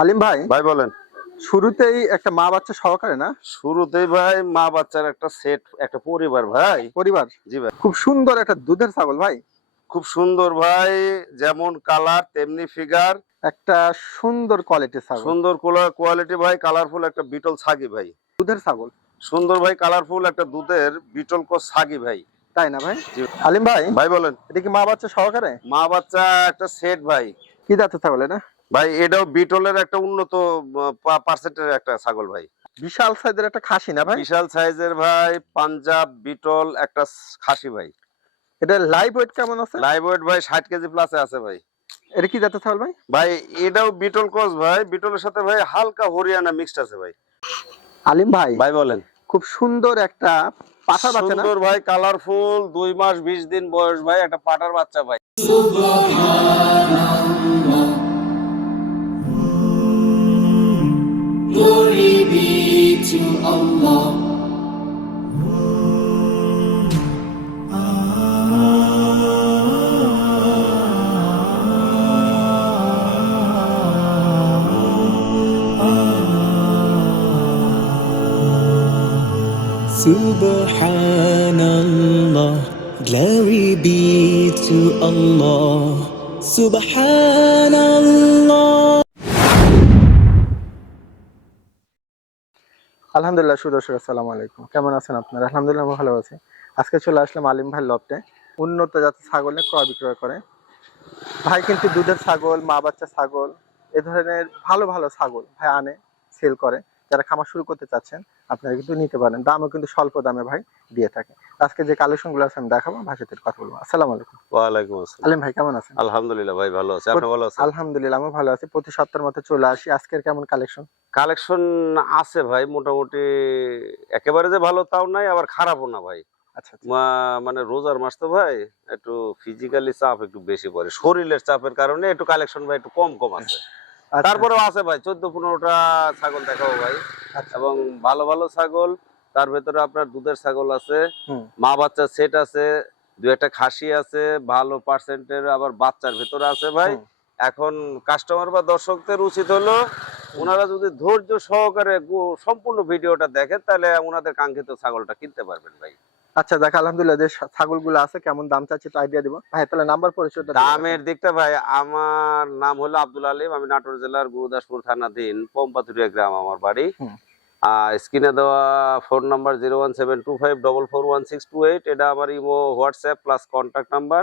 আলিম ভাই ভাই বলেন। শুরুতেই একটা মা বাচ্চা সহকারে না? শুরুতেই ভাই মা বাচ্চার একটা সেট একটা পরিবার ভাই। পরিবার? জি ভাই। খুব সুন্দর একটা দুধের ছাগল ভাই। খুব সুন্দর ভাই যেমন কালার তেমনি ফিগার একটা সুন্দর কোয়ালিটির ছাগল। সুন্দর কোয়ালিটি ভাই কালারফুল একটা বিটল ছাগি ভাই। দুধের ছাগল। সুন্দর ভাই কালারফুল একটা দুধের বিটল কো ছাগি ভাই। তাই না ভাই? জি। আলিম ভাই ভাই বলেন। এটা কি মা বাচ্চা সহকারে? মা বাচ্চা একটা সেট ভাই। কি জাতের ছাগল এটা? ভাই এটাও বিটলের একটা উন্নত পার্সেন্টের একটা ছাগল ভাই। বিশাল সাইজের একটা খাসি না ভাই? বিশাল সাইজের ভাই পাঞ্জাব বিটল একটা খাসি ভাই। এটা লাইভ ওয়েট কেমন আছে? লাইভ ওয়েট ভাই ষাট কেজি প্লাসে আছে ভাই। এটা কি জাতের ছাগল ভাই? ভাই এটাও বিটল ক্রস ভাই। বিটলের সাথে ভাই হালকা হরিয়ানা মিক্সড আছে ভাই। আলিম ভাই ভাই বলেন। খুব সুন্দর একটা পাঠার বাচ্চা না? সুন্দর ভাই কালারফুল দুই মাস বিশ দিন বয়স ভাই একটা পাটার বাচ্চা ভাই। شيء الله سبحان الله glory be to Allah. سبحان الله আলহামদুলিল্লাহ সুদর্শক আসসালামু আলাইকুম। কেমন আছেন আপনারা? আলহামদুলিল্লাহ, ভালো আছে। আজকে চলে আসলাম আলিম ভাই লপটে উন্নত জাতের ছাগলে ক্রয় বিক্রয় করে। ভাই কিন্তু দুধের ছাগল, মা বাচ্চা ছাগল, এ ধরনের ভালো ভালো ছাগল ভাই আনে সেল করে। যারা খামার শুরু করতে চাচ্ছেন আপনারা কিন্তু নিতে পারেন। দামও কিন্তু স্বল্প দামে ভাই দিয়ে থাকে। আজকে যে কালেকশনগুলো আছে আমি দেখাবো সাথে কথা বলব। আসসালামু আলাইকুম। ওয়ালাইকুম আসসালাম। আলিম ভাই কেমন আছেন? আলহামদুলিল্লাহ ভাই ভালো আছে। আপনি ভালো আছেন? আলহামদুলিল্লাহ আমি ভালো আছি। প্রতি সপ্তাহের মতো চলে আসি। আজকের কেমন কালেকশন কালেকশন আছে ভাই মোটামুটি একেবারে যে ভালো তাও নাই আবার খারাপও না ভাই। আচ্ছা আচ্ছা। মানে রোজার মাস তো ভাই একটু ফিজিক্যালি চাপ একটু বেশি পড়ে। শরীরের চাপের কারণে একটু কালেকশন ভাই একটু কম কম আছে। তারপরেও আছে ভাই চোদ্দ পনেরোটা ছাগল দেখাবো ভাই। আচ্ছা। এবং ভালো ভালো ছাগল তার ভেতরে আপনার দুধের ছাগল আছে মা বাচ্চার সেট আছে দু একটা খাসি আছে ভালো পার্সেন্টের আবার বাচ্চার ভেতরে আছে ভাই। এখন কাস্টমার বা দর্শকদের উচিত হলো ওনারা যদি ধৈর্য সহকারে সম্পূর্ণ ভিডিওটা দেখেন তাহলে ওনাদের কাঙ্ক্ষিত ছাগলটা কিনতে পারবেন ভাই। আচ্ছা দেখ আলহামদুলিল্লাহ যে ছাগলগুলো আছে কেমন দাম চাচ্ছি তো আইডিয়া দিব। ভাই তাহলে নাম্বার পরিচয়টা দামের দিকটা ভাই আমার নাম হলো আব্দুল আলিম আমি নাটোর জেলার গুরুদাসপুর থানাধীন পম্পাতুরিয়া গ্রাম আমার বাড়ি। স্ক্রিনে দেওয়া phone number zero one seven two five double four one six two eight এটা আমার imo WhatsApp plus contact number.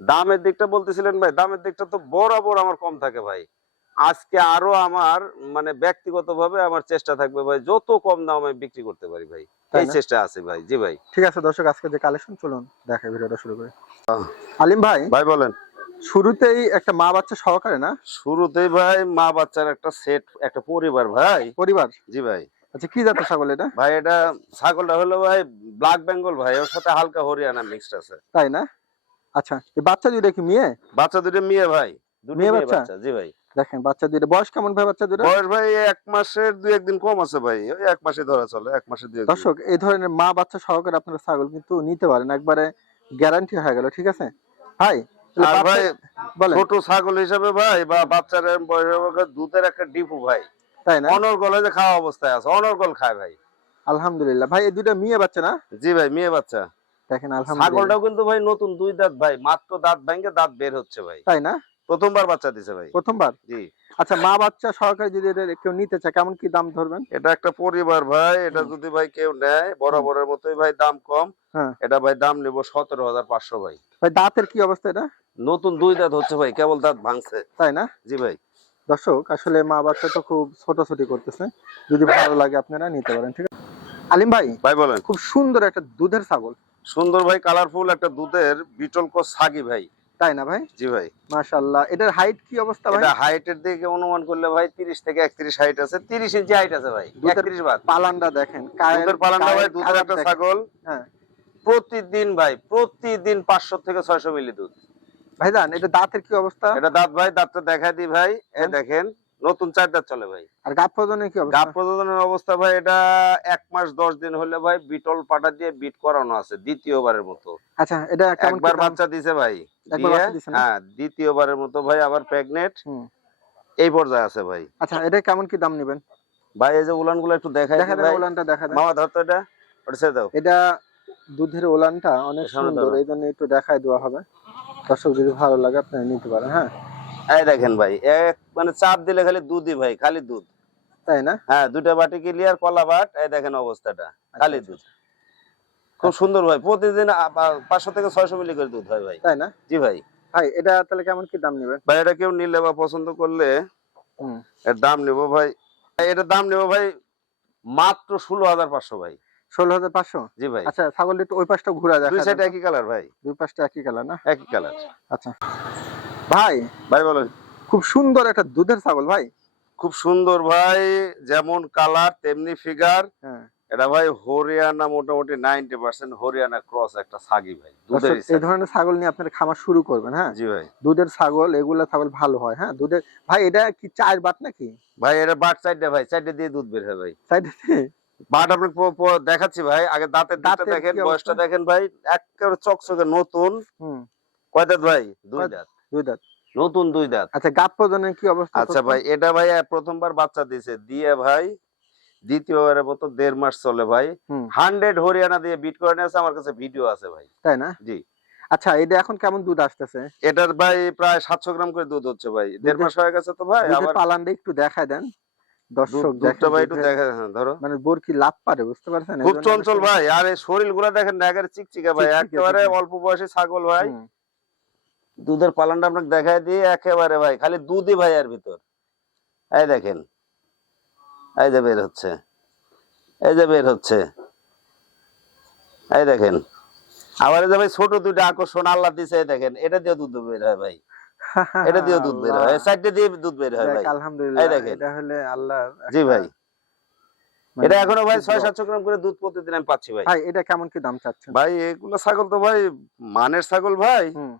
দামের দিকটা বলতেছিলেন ভাই দামের দিকটা তো বরাবর আমার কম থাকে ভাই। আজকে আরও আমার মানে ব্যক্তিগতভাবে আমার চেষ্টা থাকবে ভাই যত কম দাম আমি বিক্রি করতে পারি ভাই। এই চেষ্টা আছে ভাই জি ভাই। ঠিক আছে দর্শক আজকে যে কালেকশন চলুন দেখে ভিডিওটা শুরু করি। আলিম ভাই ভাই বলেন। শুরুতেই একটা মা বাচ্চা সহকারে না? শুরুতেই ভাই মা বাচ্চার একটা সেট একটা পরিবার ভাই। পরিবার? জি ভাই। আচ্ছা কি জাতের ছাগল এটা? ভাই এটা ছাগলটা হলো ভাই ব্ল্যাক বেঙ্গল ভাই ওর সাথে হালকা হরিয়ানা মিক্সড আছে। তাই না? আচ্ছা এই বাচ্চা দুইটা কি মেয়ে? বাচ্চা দুটো মেয়ে ভাই। দুটো মেয়ে? বাচ্চা জি ভাই। দেখেন বাচ্চা দুইটা। বয়স কেমন ভাই বাচ্চা দুইটা বয়স ভাই এক মাসের দুই একদিন কম আছে ভাই। ওই এক মাসে ধরা চলে এক মাসে দুই দর্শক এই ধরনের মা বাচ্চা সহকারে আপনারা ছাগল কিন্তু নিতে পারেন একবারে গ্যারান্টি হয়ে গেল ঠিক আছে? ভাই আর ভাই বাচ্চা- ছোট ছাগল হিসাবে ভাই বা বাচ্চার দুধের একটা ডিপু ভাই। তাই না? অনর্গল যে খাওয়া অবস্থায় আছে অনর্গল খায় ভাই। আলহামদুলিল্লাহ। ভাই এই দুইটা মেয়ে বাচ্চা না? জি ভাই মেয়ে বাচ্চা। দেখেন আলহামদুলিল্লাহ। ছাগলটাও কিন্তু ভাই নতুন দুই দাঁত ভাই মাত্র দাঁত ভেঙে দাঁত বের হচ্ছে ভাই। তাই না? প্রথমবার বাচ্চা দিছে ভাই। প্রথমবার? জি। আচ্ছা মা বাচ্চা সহকারে যদি এটা কেউ নিতে চায় কেমন কি দাম ধরবেন? এটা একটা পরিবার ভাই এটা যদি ভাই কেউ নেয় বরাবরের মতোই ভাই দাম কম। হ্যাঁ। এটা ভাই দাম নেব সতেরো হাজার পাঁচশো ভাই। ভাই দাঁতের কি অবস্থা এটা? নতুন দুই দাঁত হচ্ছে ভাই কেবল দাঁত ভাঙছে। তাই না? জি ভাই। দর্শক আসলে মা বাচ্চা তো খুব ছোটাছুটি করতেছে। যদি ভালো লাগে আপনারা নিতে পারেন ঠিক আছে? আলিম ভাই ভাই বলেন। খুব সুন্দর একটা দুধের ছাগল। সুন্দর ভাই কালারফুল একটা দুধের বিটল কো সাগি ভাই। তাই না ভাই? জি ভাই। মাশাআল্লাহ। এটার হাইট কি অবস্থা ভাই? এটা হাইটের দিকে অনুমান করলে ভাই তিরিশ থেকে একত্রিশ হাইট আছে। তিরিশ ইঞ্চি হাইট আছে ভাই। দুধের একত্রিশ বাদ। পালানটা দেখেন। দুধের পালানটা ভাই দুধের একটা ছাগল। হ্যাঁ। প্রতিদিন ভাই প্রতিদিন পাঁচশো থেকে ছয়শো মিলি দুধ। ভাইজান এটা দাঁতের কি অবস্থা? এটা দাঁত ভাই দাঁতটা দেখাই দি ভাই। এ হ্যাঁ। দেখেন নতুন চার দাঁত চলে ভাই। আর গাপ প্রজনের কি অবস্থা? গাব প্রজননের অবস্থা ভাই এটা এক মাস দশ দিন হলে ভাই বিটল পাটা দিয়ে বিট করানো আছে দ্বিতীয়বারের মতো। আচ্ছা এটা একবার বাচ্চা দিছে ভাই। হ্যাঁ দ্বিতীয়বারের মতো ভাই আবার প্রেগনেন্ট। হুম। এই পর্যায়ে আছে ভাই। আচ্ছা এটা কেমন কি দাম নেবেন? ভাই এই যে উলানগুলো একটু দেখাই দেখা দেন ওলানটা দেখা দেন। মামা ধর তো এটা? ওটা ছেড়ে দাও। এটা দুধের ওলানটা অনেক সুন্দর। এই জন্য একটু দেখায় দেওয়া হবে। দর্শক যদি ভালো লাগে আপনারা নিতে পারেন হ্যাঁ? এই দেখেন ভাই এক মানে চাপ দিলে খালি দুধই ভাই খালি দুধ। তাই না? হ্যাঁ দুটা বাটি ক্লিয়ার কলা বাট এই দেখেন অবস্থাটা খালি আচ্ছা, দুধ। খুব সুন্দর ভাই প্রতিদিন পাঁচশো থেকে ছয়শো মিলি করে দুধ হয় ভাই। তাই না? জি ভাই। ভাই এটা তাহলে কেমন কি দাম নেবেন ভাই এটা কেউ নিলে বা পছন্দ করলে এর দাম নেব ভাই এটার দাম নেব ভাই মাত্র ষোলো হাজার পাঁচশো ভাই। ষোলো হাজার পাঁচশো? জি ভাই। আচ্ছা ছাগলটা ওই পাশটা ঘুরা দুই সাইড একই কালার ভাই। দুই পাশটা একই কালার না? একই কালার আচ্ছা। ভাই ভাই বলেন খুব সুন্দর একটা দুধের ছাগল ভাই। খুব সুন্দর ভাই যেমন কালার তেমনি ফিগার হ্যাঁ। এটা ভাই হরিয়ানা মোটামুটি নাইনটি পার্সেন্ট হরিয়ানা ক্রস একটা সাগি ভাই দুধের এই ধরনের ছাগল নিয়ে আপনারা খামার শুরু করবেন হ্যাঁ? জি ভাই। দুধের ছাগল এগুলা ছাগল ভালো হয় হ্যাঁ? দুধের ভাই এটা কি চার বাট নাকি? ভাই এটা বাট সাইডে ভাই সাইডে দিয়ে দুধ বের হয় ভাই। সাইডে বাট আপনাকে দেখাচ্ছি ভাই আগে দাঁতের দিকটা দেখেন বয়সটা দেখেন ভাই একেবারে চকচকে নতুন। হুম। কয় দাঁত ভাই? দুই দাঁত। দুই দাঁত? নতুন দুই দাঁত। আচ্ছা গাপ প্রদানের কি অবস্থা আচ্ছা ভাই এটা ভাই প্রথমবার বাচ্চা দিছে। দিয়ে ভাই দ্বিতীয়বারের মতো দেড় মাস চলে ভাই। হান্ড্রেড হরিয়ানা দিয়ে বিট করে নিয়ে আছে আমার কাছে ভিডিও আছে ভাই। তাই না? জি। আচ্ছা এটা এখন কেমন দুধ আসতেছে? এটার ভাই প্রায় সাতশো গ্রাম করে দুধ হচ্ছে ভাই। দেড় মাস হয়ে গেছে তো ভাই আবার পালানটা একটু দেখায় দেন। দর্শক দুধটা ভাই একটু দেখা হ্যাঁ, ধরো। মানে বোর কি লাভ পারে বুঝতে পারছেন? খুব চঞ্চল ভাই আর শরীরগুলা দেখেন চিকচিকা ভাই একেবারে অল্প বয়সী ছাগল ভাই। দুধের পালনটা আপনাকে দেখাই দিয়ে একেবারে ভাই খালি দুধই ভাই আর ভিতর। এই দেখেন এই যে বের হচ্ছে এই যে বের হচ্ছে এই দেখেন। আবার এই যে ভাই ছোট দুইটা আকর্ষণ আল্লাহ দিছে এই দেখেন এটা দিয়ে দুধ বের হয় ভাই। এটা দিয়ে দুধ বের হয় আল্লাহ। সাইডে দিয়ে দুধ বের হয় ভাই। আলহামদুলিল্লাহ এই দেখেন। এটা হলে আল্লাহ জি ভাই। এটা এখনও ভাই ছয় সাতশো গ্রাম করে দুধ প্রতিদিন আমি পাচ্ছি ভাই। ভাই এটা কেমন কি দাম চাচ্ছেন? ভাই এগুলো ছাগল তো ভাই মানের ছাগল ভাই। হুম।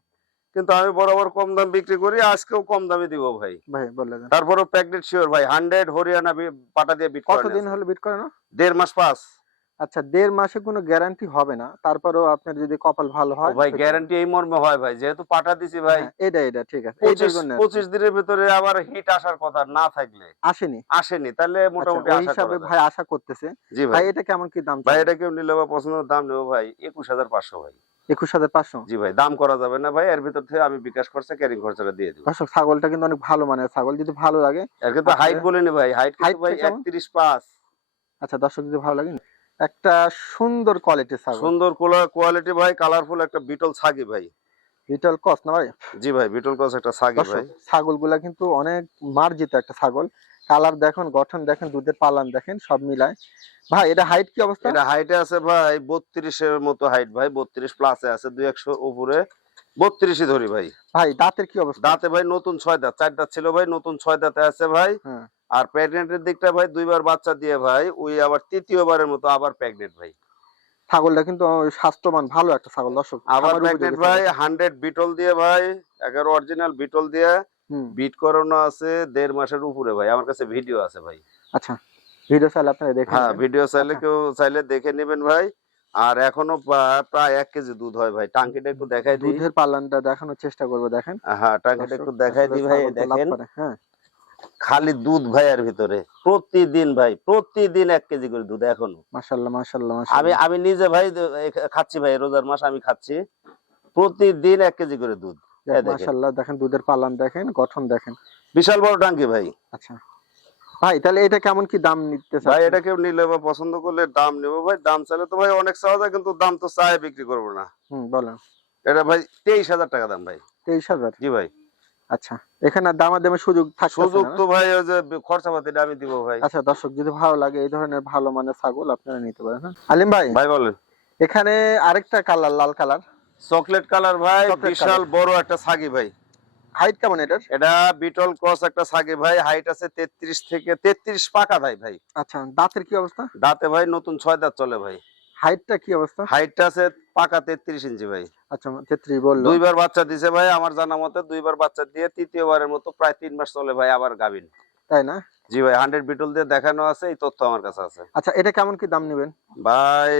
কিন্তু আমি বরাবর কম দাম বিক্রি করি আজকেও কম দামে দিব ভাই। ভাই বলে দেন। তারপরও প্যাকেট শিওর ভাই হান্ড্রেড হরিয়ানা পাটা দিয়ে বিট কতদিন হলো বিট করে না? দেড় মাস পাস আচ্ছা দেড় মাসে কোনো গ্যারান্টি হবে না তারপরেও আপনার যদি কপাল ভালো হয় ভাই গ্যারান্টি এই মর্মে হয় ভাই যেহেতু পাটা দিছি ভাই হ্যাঁ, এটা এটা ঠিক আছে এইটার পঁচিশ জন্য আর কি। পঁচিশ দিনের ভিতরে আবার হিট আসার কথা না থাকলে। আসেনি? আসেনি তাহলে আচ্ছা, মোটামুটি আশা হিসাবে। ভাই আশা করতেছে। ভাই এটা কেমন কি দাম ভাই এটা কেউ নিলে বা পছন্দের দাম নেব ভাই একুশ হাজার পাঁচশো ভাই। একুশ হাজার পাঁচশো। জি ভাই দাম করা যাবে না ভাই এর ভিতর থেকে আমি বিকাশ খরচা ক্যারিং খরচাটা দিয়ে দিব। দর্শক ছাগলটা কিন্তু অনেক ভালো মানের ছাগল যদি ভালো লাগে এর কিন্তু। হাইট বলিনি ভাই হাইট কিন্তু ভাই একত্রিশ পাঁচ। আচ্ছা দর্শক যদি ভালো লাগে একটা সুন্দর কোয়ালিটির ছাগল। সুন্দর কোয়ালিটি ভাই কালারফুল একটা বিটল ছাগি ভাই। লিটল কস না ভাই? জি ভাই বিটল ক্রস একটা ছাগি ভাই। ছাগলগুলা কিন্তু অনেক মার্জিত একটা ছাগল। কালার দেখেন গঠন দেখেন দুধের পালান দেখেন সব মিলায়। ভাই এটা হাইট কি অবস্থা? এটা হাইটে আছে ভাই বত্রিশের মতো হাইট ভাই বত্রিশ প্লাসে আছে দুই একশো উপরে। বত্রিশই ধরি ভাই। ভাই দাঁতের কি অবস্থা? দাঁতে ভাই নতুন ছয় দাঁত চার দাঁত ছিল ভাই নতুন ছয় দাঁতে আছে ভাই। হ্যাঁ। আর প্রেগনেন্টের দিকটা ভাই দুইবার বাচ্চা দিয়ে ভাই ওই আবার তৃতীয়বারের মতো আবার প্রেগনেন্ট ভাই। ছাগলটা কিন্তু স্বাস্থ্যবান ভালো একটা ছাগল দর্শক। আবার প্রেগনেন্ট ভাই হান্ড্রেড বিটল দিয়ে ভাই এগারো অরিজিনাল বিটল দিয়ে। বিট করানো আছে দেড় মাসের উপরে ভাই আমার কাছে ভিডিও আছে ভাই। আচ্ছা ভিডিও চাইলে আপনারা দেখে হ্যাঁ ভিডিও চাইলে আচ্ছা। কেউ চাইলে দেখে নেবেন ভাই। আর এখনও প্রায় এক কেজি দুধ হয় ভাই টাঙ্কিটা একটু দেখাই দিই। দুধের পালানটা দেখানোর চেষ্টা করব দেখেন। হ্যাঁ টাঙ্কিটা একটু দেখাই দিই ভাই দেখেন। হ্যাঁ। খালি দুধ ভাই এর ভিতরে প্রতিদিন ভাই প্রতিদিন এক কেজি করে দুধ এখনও। মাশাল্লাহ মাশাল্লাহ আমি আমি নিজে ভাই খাচ্ছি ভাই রোজার মাস আমি খাচ্ছি। প্রতিদিন এক কেজি করে দুধ। দেখেন। মাশাল্লাহ দেখেন দুধের পালান দেখেন গঠন দেখেন। বিশাল বড় টাঙ্কি ভাই। আচ্ছা। ভাই তাহলে এটা কেমন কি দাম নিতে ভাই চাচ্ছেন? এটা কেউ নিলে বা পছন্দ করলে দাম নেব ভাই। দাম চাইলে তো ভাই অনেক চাওয়া যায় কিন্তু দাম তো চাই বিক্রি করব না। হুম বলেন। এটা ভাই তেইশ হাজার টাকা দাম ভাই। তেইশ হাজার? জি ভাই। আচ্ছা এখানে দামাদামের সুযোগ থাকছে সুযোগ তো ভাই ওই যে খরচা পাতিটা আমি দিব ভাই। আচ্ছা দর্শক যদি ভালো লাগে এই ধরনের ভালো মানের ছাগল আপনারা নিতে পারেন হ্যাঁ? আলিম ভাই ভাই বলেন। এখানে আরেকটা কালার লাল কালার। চকলেট কালার ভাই বিশাল বড় একটা ছাগি ভাই। হাইট কেমন এটার? এটা বিটল ক্রস একটা ছাগি ভাই হাইট আছে তেত্রিশ থেকে তেত্রিশ পাকা ভাই ভাই। আচ্ছা দাঁতের কি অবস্থা? দাঁতে ভাই নতুন ছয় দাঁত চলে ভাই। হাইটটা কি অবস্থা? হাইটটা আছে পাকা তেত্রিশ ইঞ্চি ভাই। আচ্ছা তেত্রিশ বলল। দুইবার বাচ্চা দিছে ভাই আমার জানা মতে দুইবার বাচ্চা দিয়ে তৃতীয়বারের মতো প্রায় তিন মাস চলে ভাই আবার গাবিন তাই না? জি ভাই হান্ড্রেড বিটল দিয়ে দেখানো আছে এই তথ্য আমার কাছে আছে। আচ্ছা এটা কেমন কি দাম নেবেন? ভাই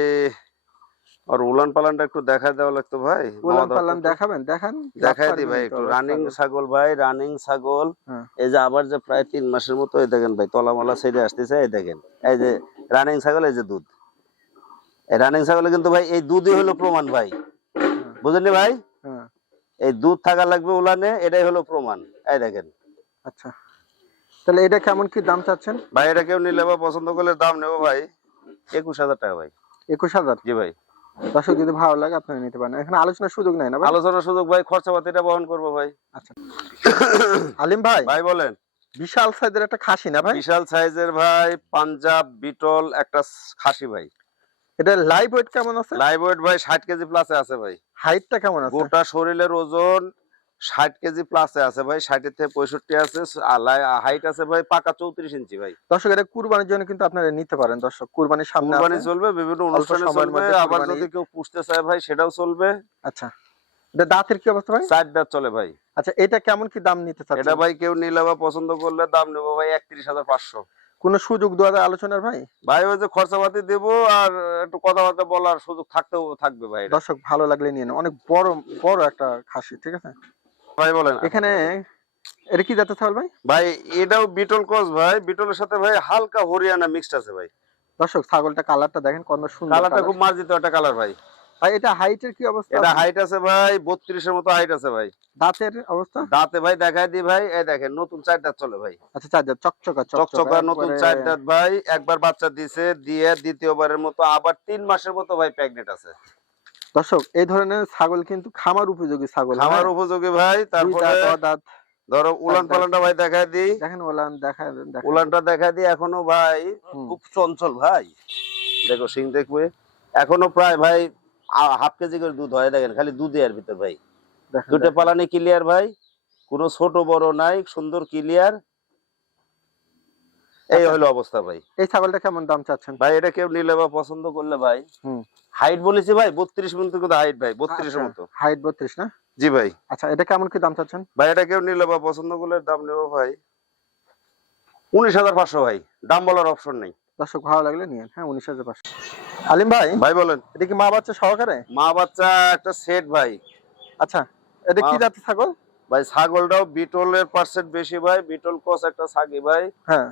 আর উলান পালানটা একটু দেখা দেওয়া লাগতো ভাই। উলান পালান দেখাবেন দেখান। দেখাই দি ভাই একটু। রানিং ছাগল। ভাই রানিং ছাগল। হ্যাঁ। এই যে আবার যে প্রায় তিন মাসের মতো এই দেখেন ভাই তলামলা ছেড়ে আসতেছে এই দেখেন। এই যে রানিং ছাগল এই যে দুধ। এই রানিং ছাগলে কিন্তু ভাই এই দুধই হলো প্রমাণ ভাই। বুঝলি ভাই? হ্যাঁ। এই দুধ থাকা লাগবে উলানে এটাই হলো প্রমাণ। এই দেখেন। আচ্ছা। তাহলে এটা কেমন কি দাম চাচ্ছেন? ভাই এটা কেউ নিলে বা পছন্দ করলে দাম নেব ভাই। একুশ হাজার টাকা ভাই। একুশ হাজার? জি ভাই। দর্শক যদি ভালো লাগে আপনারা নিতে পারেন। এখানে আলোচনার সুযোগ নাই না ভাই? আলোচনার সুযোগ ভাই খরচাপাতিটা বহন করব ভাই। আচ্ছা। আলিম ভাই ভাই বলেন। বিশাল সাইজের একটা খাসি না ভাই? বিশাল সাইজের ভাই পাঞ্জাব বিটল একটা খাসি ভাই। এটা লাইভ ওয়েট কেমন আছে? লাইভ ওয়েট ভাই ষাট কেজি প্লাসে আছে ভাই। হাইটটা কেমন আছে? গোটা শরীরের ওজন ষাট কেজি প্লাসে আছে ভাই ষাটের থেকে পঁয়ষট্টি আছে হাইট আছে ভাই পাকা চৌত্রিশ ইঞ্চি ভাই। দর্শক এটা কুরবানির জন্য কিন্তু আপনারা নিতে পারেন দর্শক। কুরবানির সামনে কুরবানি চলবে বিভিন্ন অনুষ্ঠানে চলবে আবার যদি কেউ পুষতে চায় ভাই সেটাও চলবে। আচ্ছা এটা দাঁতের কি অবস্থা ভাই? চার দাঁত চলে ভাই। আচ্ছা এটা কেমন কি দাম নিতে চাচ্ছেন? এটা ভাই কেউ নিলে বা পছন্দ করলে দাম নেব ভাই একত্রিশ হাজার পাঁচশো। কোনো সুযোগ দেওয়া যায় আলোচনার ভাই? ভাই ওই যে খরচাপাতি দেবো আর একটু কথাবার্তা বলার সুযোগ থাকতেও থাকবে ভাই দর্শক ভালো লাগলে নিয়ে নেন। অনেক বড় বড় একটা খাসি ঠিক আছে? ভাই বলেন। এখানে এটা কি জাতের ছাগল ভাই? ভাই এটাও বিটল ক্রস ভাই। বিটলের সাথে ভাই হালকা হরিয়ানা মিক্সড আছে ভাই। দর্শক ছাগলটা কালারটা দেখেন কত সুন্দর কালারটা খুব মার্জিত একটা কালার ভাই। ভাই এটা হাইটের কি অবস্থা? এটা হাইট আছে ভাই বত্রিশের মতো হাইট আছে ভাই। দাঁতের অবস্থা? দাঁতে ভাই দেখাই দি ভাই এই দেখেন নতুন চার দাঁত চলে ভাই। আচ্ছা চার দাঁত চকচকা চকচকা। নতুন চার দাঁত ভাই একবার বাচ্চা দিছে দিয়ে দ্বিতীয়বারের মতো আবার তিন মাসের মতো ভাই প্রেগনেন্ট আছে। দর্শক এই ধরনের ছাগল কিন্তু খামার উপযোগী ছাগল খামার হ্যাঁ? উপযোগী ভাই তারপরে দাঁত, ধরো উলান পালানটা ভাই দেখাই দি দেখেন ওলান দেখা দেখা। উলানটা দেখাই দি এখনও ভাই খুব চঞ্চল ভাই। দেখো সিং দেখবে এখনও প্রায় ভাই হাফ কেজি করে দুধ হয় দেখেন খালি দুধ এর ভিতর ভাই। দুটো পালানি ক্লিয়ার ভাই কোনো ছোট বড় নাই সুন্দর ক্লিয়ার এই আচ্ছা। হলো অবস্থা ভাই। এই ছাগলটা কেমন দাম চাচ্ছেন? ভাই এটা কেউ নিলে বা পছন্দ করলে ভাই হাইট বলেছি ভাই বত্রিশ মতো কিন্তু হাইট ভাই বত্রিশের মতো। হাইট বত্রিশ না? জি ভাই। আচ্ছা এটা কেমন কি দাম চাচ্ছেন? ভাই এটা কেউ নিলে বা পছন্দ করলে দাম নেব ভাই। উনিশ হাজার পাঁচশো ভাই দাম বলার অপশন নেই। দর্শক ভালো লাগলে নিয়েন হ্যাঁ উনিশ হাজার পাঁচশো। আলিম ভাই ভাই বলেন। এটা কি মা বাচ্চা সহকারে? মা বাচ্চা একটা সেট ভাই। আচ্ছা এটা কি জাতের ছাগল? ভাই ছাগলটাও বিটলের পার্সেন্ট বেশি ভাই বিটল ক্রস একটা ছাগি ভাই। হ্যাঁ।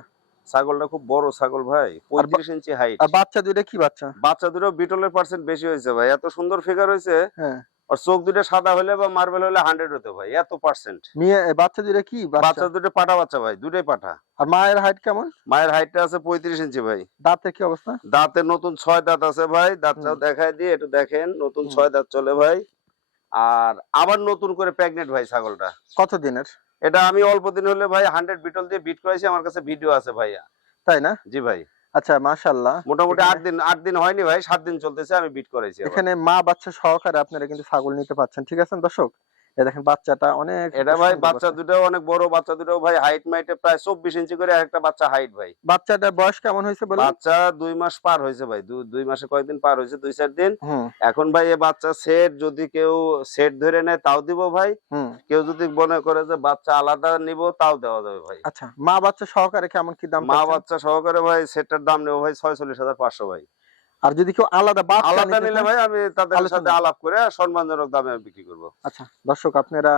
ছাগলটা খুব বড় ছাগল ভাই পঁয়ত্রিশ ইঞ্চি হাইট আর বাচ্চা দুইটা কি বাচ্চা? বাচ্চা দুটো বিটলের পার্সেন্ট বেশি হয়েছে ভাই এত সুন্দর ফিগার হয়েছে। হ্যাঁ। আর চোখ দুটো সাদা হলে বা মার্বেল হলে হান্ড্রেড হতো ভাই এত পার্সেন্ট বাচ্চা দুইটা কি বাচ্চা? দুটো পাঠা বাচ্চা ভাই দুটোই পাঠা আর মায়ের হাইট কেমন? মায়ের হাইটটা আছে পঁয়ত্রিশ ইঞ্চি ভাই। দাঁতের কি অবস্থা? দাঁতের নতুন ছয় দাঁত আছে ভাই দাঁতটাও। দেখাই দিয়ে একটু দেখেন নতুন ছয় দাঁত চলে ভাই। আর আবার নতুন করে প্রেগনেন্ট ভাই ছাগলটা। কত দিনের? এটা আমি অল্প দিন হলে ভাই হান্ড্রেড বিটল দিয়ে বিট করেছি আমার কাছে ভিডিও আছে ভাইয়া। তাই না? জি ভাই। আচ্ছা মাশাল্লাহ মোটামুটি আট দিন আট দিন হয়নি ভাই সাত দিন চলতেছে আমি বিট করেছি এখানে মা বাচ্চা সহকারে আপনারা কিন্তু ছাগল নিতে পারছেন ঠিক আছে দর্শক? দেখেন বাচ্চাটা অনেক এটা ভাই বাচ্চা দুটো অনেক বড় বাচ্চা দুটো ভাই হাইট মাইটে প্রায় চব্বিশ ইঞ্চি করে একটা বাচ্চা হাইট ভাই। বাচ্চাটার বয়স কেমন হয়েছে বাচ্চা দুই মাস পার হয়েছে ভাই দুই মাসে কয়েকদিন পার হয়েছে দুই চার দিন। এখন ভাই এ বাচ্চা সেট যদি কেউ সেট ধরে নেয় তাও দিব ভাই। কেউ যদি মনে করে যে বাচ্চা আলাদা নিব তাও দেওয়া যাবে ভাই। আচ্ছা মা বাচ্চা সহকারে কেমন কি দাম মা বাচ্চা সহকারে ভাই সেটটার দাম নেব ভাই ছয়চল্লিশ হাজার পাঁচশো ভাই। আর যদি কেউ আলাদা বাস আলাদা নিলে ভাই আমি তাদের সাথে আলাপ করে সম্মানজনক দামে বিক্রি করব। আচ্ছা দর্শক আপনারা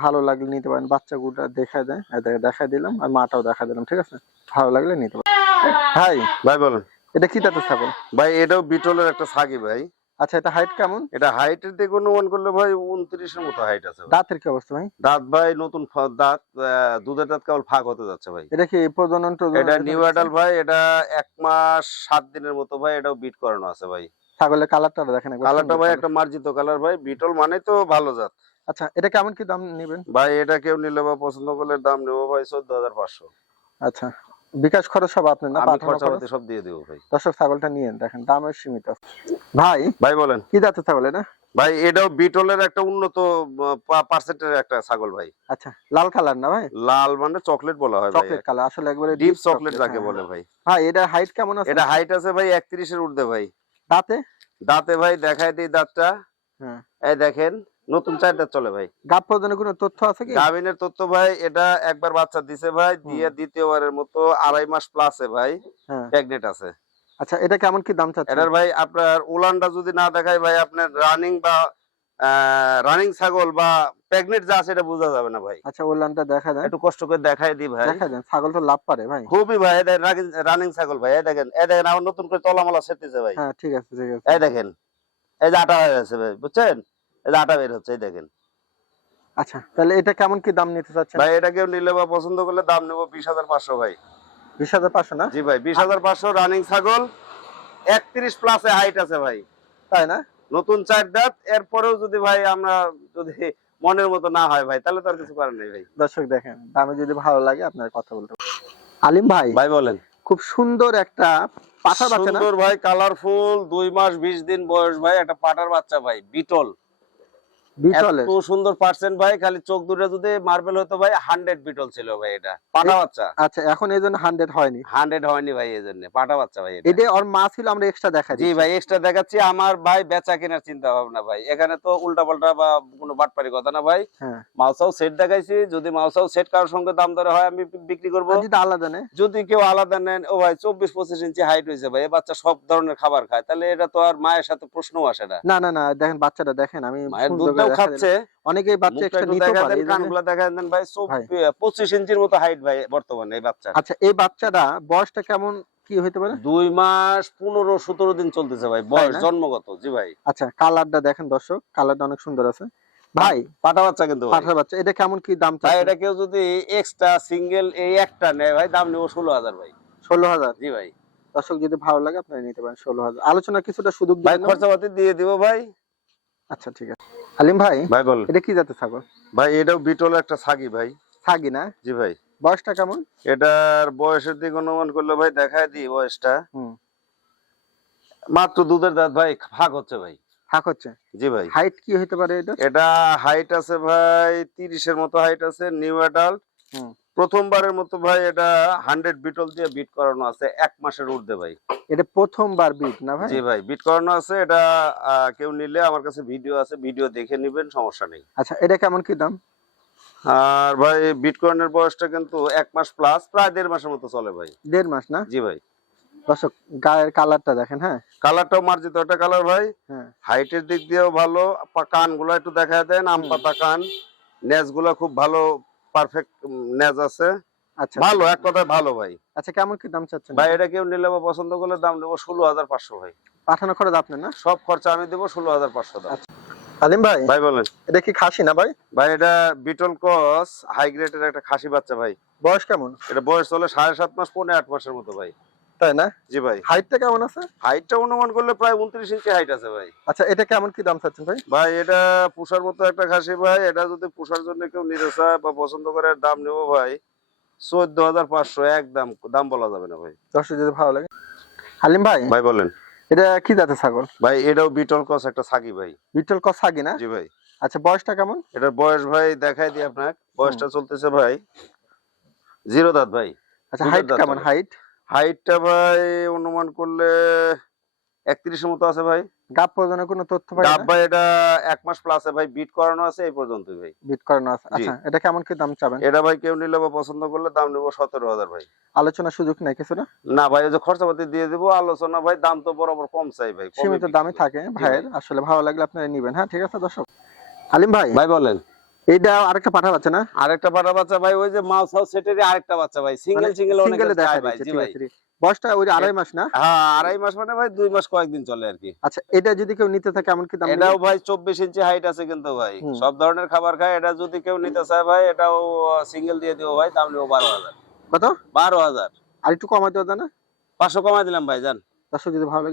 ভালো লাগলে নিতে পারেন বাচ্চা গুডটা দেখা দেয় দেখা দিলাম আর মাটাও দেখা দিলাম ঠিক আছে? ভালো লাগলে নিতে পারেন। ভাই ভাই বলেন। এটা কি তাতে ছাগল? ভাই এটাও বিটলের একটা ছাগি ভাই। আচ্ছা এটা হাইট কেমন? এটা হাইটের দিকে অনুমান করলে ভাই উনত্রিশের মতো হাইট আছে দাঁতের কি অবস্থা ভাই? দাঁত ভাই নতুন দাঁত আহ, দুধের দাঁত কেবল ফাঁক হতে যাচ্ছে ভাই। এটা কি প্রজনন এটা নিউ অ্যাডাল ভাই এটা এক মাস সাত দিনের মতো ভাই এটাও বিট করানো আছে ভাই। ছাগলের কালারটা দেখেন কালারটা ভাই একটা মার্জিত কালার ভাই বিটল মানে তো ভালো জাত। আচ্ছা এটা কেমন কি দাম নেবেন? ভাই এটা কেউ নিলে বা পছন্দ করলে দাম নেব ভাই চোদ্দ হাজার পাঁচশো। আচ্ছা। বিকাশ খরচ সব আপনি না আমি খরচ খরচাপাতি সব দিয়ে দেবো ভাই। দর্শক ছাগলটা নিয়ে দেখেন দামের সীমিত। ভাই? ভাই বলেন। কি জাতের ছাগল এটা? ভাই এটাও বিটলের একটা উন্নত পার্সেন্টের একটা ছাগল ভাই। আচ্ছা লাল কালার না ভাই? লাল মানে চকলেট বলা হয় ভাই। চকলেট কালার আসলে একবারে ডিপ চকলেট যাকে হ্যাঁ, বলে হ্যাঁ। ভাই। ভাই এটা হাইট কেমন আছে? এটা হাইট আছে ভাই একত্রিশের ঊর্ধ্বে ভাই। দাঁতে? দাঁতে ভাই দেখাই দিই দাঁতটা। হ্যাঁ। এই দেখেন নতুন দাঁত চলে ভাই। গাপ প্রজনের কোনো তথ্য আছে কি? গাভিনের তথ্য ভাই এটা একবার বাচ্চা দিছে ভাই দিয়ে দ্বিতীয়বারের মতো আড়াই মাস প্লাসে ভাই হ্যাঁ। প্রেগনেন্ট আছে। আচ্ছা এটা কেমন কি দাম চাচ্ছেন এটার ভাই আপনার উলানটা যদি না দেখায় ভাই আপনার রানিং বা রানিং ছাগল বা প্রেগনেন্ট যা আছে এটা বোঝা যাবে না ভাই। আচ্ছা ওলানটা দেখা যায়। একটু কষ্ট করে দেখাই দিই ভাই। দেখা যায় ছাগল তো লাভ পারে ভাই। খুবই ভাই রানিং ছাগল ভাই এই দেখেন এই দেখেন আমার নতুন করে তলামালা সেরতেছে ভাই। হ্যাঁ ঠিক আছে ঠিক আছে। এই দেখেন এই যে আটা হয়ে গেছে ভাই বুঝছেন? এই আটা বের হচ্ছে দেখেন। আচ্ছা তাহলে এটা কেমন কি দাম নিতে চাচ্ছেন? ভাই এটা কেউ নিলে বা পছন্দ করলে দাম নেব বিশ হাজার পাঁচশো ভাই। বিশ হাজার পাঁচশো না? জি ভাই বিশ হাজার পাঁচশো রানিং ছাগল একত্রিশ প্লাসে হাইট আছে ভাই। তাই না? নতুন চার দাঁত এরপরেও যদি ভাই আমরা যদি মনের মতো না হয় ভাই তাহলে তো আর কিছু করার নেই ভাই। দর্শক দেখেন দামে যদি ভালো লাগে আপনার কথা বলতে আলিম ভাই ভাই বলেন। খুব সুন্দর একটা পাঠা বাচ্চা সুন্দর ভাই কালারফুল দুই মাস বিশ দিন বয়স ভাই একটা পাটার বাচ্চা ভাই বিটল। এত সুন্দর পার্সেন্ট ভাই খালি চোখ দুটো যদি মার্বেল হতো ভাই হান্ড্রেড বিটল ছিল ভাই এটা। পাটা বাচ্চা? আচ্ছা এখন এই জন্য হান্ড্রেড হয়নি। হান্ড্রেড হয়নি ভাই এই জন্য পাটা বাচ্চা ভাই এটা। এটা ওর মা ছিল আমরা এক্সট্রা দেখা জি ভাই এক্সট্রা দেখাচ্ছি আমার ভাই বেচা কেনার চিন্তা ভাবনা ভাই। এখানে তো উল্টা পাল্টা বা কোনো বাটপারি কথা না ভাই। হ্যাঁ। মাউসাও সেট দেখাইছি যদি মাউসাও সেট কারোর সঙ্গে দাম দরে হয় আমি বিক্রি করব। আলাদা নেই যদি কেউ আলাদা নেন ও ভাই চব্বিশ পঁচিশ ইঞ্চি হাইট হয়েছে ভাই এ বাচ্চা সব ধরনের খাবার খায়। তাহলে এটা তো আর মায়ের সাথে প্রশ্নও আসে না। না না দেখেন বাচ্চাটা দেখেন আমি মায়ের দেখা খাচ্ছে। অনেকেই বাচ্চা এক্সট্রা নিতে পারে কানগুলা দেখা দেন ভাই চব ভাই। পঁচিশ ইঞ্চির মতো হাইট ভাই বর্তমানে এই বাচ্চা আচ্ছা এই বাচ্চাটা বয়সটা কেমন কি হইতে পারে? দুই মাস পনেরো সতেরো দিন চলতেছে ভাই বয়স জন্মগত জি ভাই। আচ্ছা কালারটা দেখেন দর্শক কালারটা অনেক সুন্দর আছে। ভাই পাটা বাচ্চা কিন্তু। পাঠার বাচ্চা এটা কেমন কি দাম চাচ্ছেন? এটা কেউ যদি এক্সট্রা সিঙ্গেল এই একটা নেয় ভাই দাম নেব ষোলো হাজার ভাই। ষোলো হাজার? জি ভাই। দর্শক যদি ভালো লাগে আপনারা নিতে পারেন ষোলো হাজার। আলোচনা কিছুটা সুযোগ ভাই খরচাপাতি দিয়ে দিব ভাই। আচ্ছা ঠিক আছে। আলিম ভাই ভাই বল। এটা কি জাতের ছাগল? ভাই এটাও বিটল একটা ছাগি ভাই। ছাগি না? জি ভাই। বয়সটা কেমন? এটার বয়সের দিক অনুমান করলে ভাই দেখায় দিই বয়সটা। হুম। মাত্র দুধের দাঁত ভাই ভাগ হচ্ছে ভাই। ফাঁক হচ্ছে? জি ভাই। হাইট কি হইতে পারে এটা? এটা হাইট আছে ভাই তিরিশের মতো হাইট আছে নিউ অ্যাডাল্ট। প্রথমবারের মতো ভাই এটা হান্ড্রেড বিটল দিয়ে বিট করানো আছে এক মাসের ঊর্ধ্বে ভাই। এটা প্রথমবার বিট না ভাই? জি ভাই বিট করানো আছে এটা কেউ নিলে আমার কাছে ভিডিও আছে ভিডিও দেখে নিবেন সমস্যা নেই। আচ্ছা এটা কেমন কি দাম? আর ভাই বিটকয়েনের বয়সটা কিন্তু এক মাস প্লাস প্রায় দেড় মাসের মতো চলে ভাই। দেড় মাস না? জি ভাই। দর্শক গায়ের কালারটা দেখেন হ্যাঁ? কালারটাও মার্জিত একটা কালার ভাই। হ্যাঁ। হাইটের দিক দিয়েও ভালো কানগুলো একটু দেখা দেন আম পাতা কান। নেজগুলা খুব ভালো পারফেক্ট নেজ আছে। আচ্ছা ভালো এক কথায় ভালো ভাই। আচ্ছা কেমন কি দাম চাচ্ছেন? ভাই এটা কেউ নিলে বা পছন্দ করলে দাম নেব ষোলো হাজার পাঁচশো ভাই। পাঠানো খরচ আপনার না? সব খরচা আমি দেবো ষোলো হাজার পাঁচশো দাম। আলিম ভাই ভাই বলেন। এটা কি খাসি না ভাই? ভাই এটা বিটল কস হাই গ্রেডের একটা খাসি বাচ্চা ভাই। বয়স কেমন? এটা বয়স চলে সাড়ে সাত মাস পনেরো আট মাসের মতো ভাই। তাই না? জি ভাই। হাইটটা কেমন আছে? হাইটটা অনুমান করলে প্রায় উনত্রিশ ইঞ্চি হাইট আছে ভাই। আচ্ছা এটা কেমন কি দাম চাচ্ছেন ভাই? ভাই এটা পুষার মতো একটা খাসি ভাই। এটা যদি পুষার জন্য কেউ নিতে চায় বা পছন্দ করে দাম নেব ভাই। চোদ্দ হাজার পাঁচশো একদম দাম বলা যাবে না ভাই। দর্শক যদি ভালো লাগে। আলিম ভাই ভাই বলেন। এটা কি জাতের ছাগল? ভাই এটাও বিটল কস একটা সাকি ভাই। বিটল কস থাকি না? জি ভাই। আচ্ছা বয়সটা কেমন? এটার বয়স ভাই দেখাই দিই আপনার বয়সটা চলতেছে ভাই জিরো দাঁত ভাই। আচ্ছা হাইট কেমন? হাইট হাইটটা ভাই অনুমান করলে একত্রিশের মতো আছে ভাই। গাপ প্রদানের কোনো তথ্য পাই ডাব ভাই এটা এক মাস প্লাস ভাই বিট করানো আছে এই পর্যন্ত ভাই। বিট করানো আছে। আচ্ছা এটা কেমন কি দাম চাবেন? এটা ভাই কেউ নিলে বা পছন্দ করলে দাম নেব সতেরো হাজার ভাই। আলোচনা সুযোগ নাই কিছু না? না ভাই ওই যে খরচাপাতি দিয়ে দেবো আলোচনা ভাই দাম তো বরাবর কম চাই ভাই সীমিত দামে থাকে ভাইয়ের। আসলে ভালো লাগলে আপনারা নিবেন। হ্যাঁ ঠিক আছে দর্শক। আলিম ভাই। ভাই বলেন। এইটা আরেকটা পাঠা পাচ্ছে না? আরেকটা পাটা বাচ্চা ভাই ওই যে মাউস হাউস সেটেরই আরেকটা বাচ্চা ভাই সিঙ্গেল সিঙ্গেল অনেক সিঙ্গেলে দেখা ভাই জি ভাই। বয়সটা ওই আড়াই মাস না? হ্যাঁ আড়াই মাস মানে ভাই দুই মাস কয়েকদিন চলে আর কি। আচ্ছা এটা যদি কেউ নিতে থাকে এমন কি দাম এটাও ভাই চব্বিশ ইঞ্চি হাইট আছে কিন্তু ভাই। সব ধরনের খাবার খায় এটা যদি কেউ নিতে চায় ভাই এটাও সিঙ্গেল দিয়ে দিও ভাই দাম নেব বারো হাজার। কত? বারো হাজার। আর একটু কমাতে হতো না? পাঁচশো কমাই দিলাম ভাই জান দর্শক যদি ভালো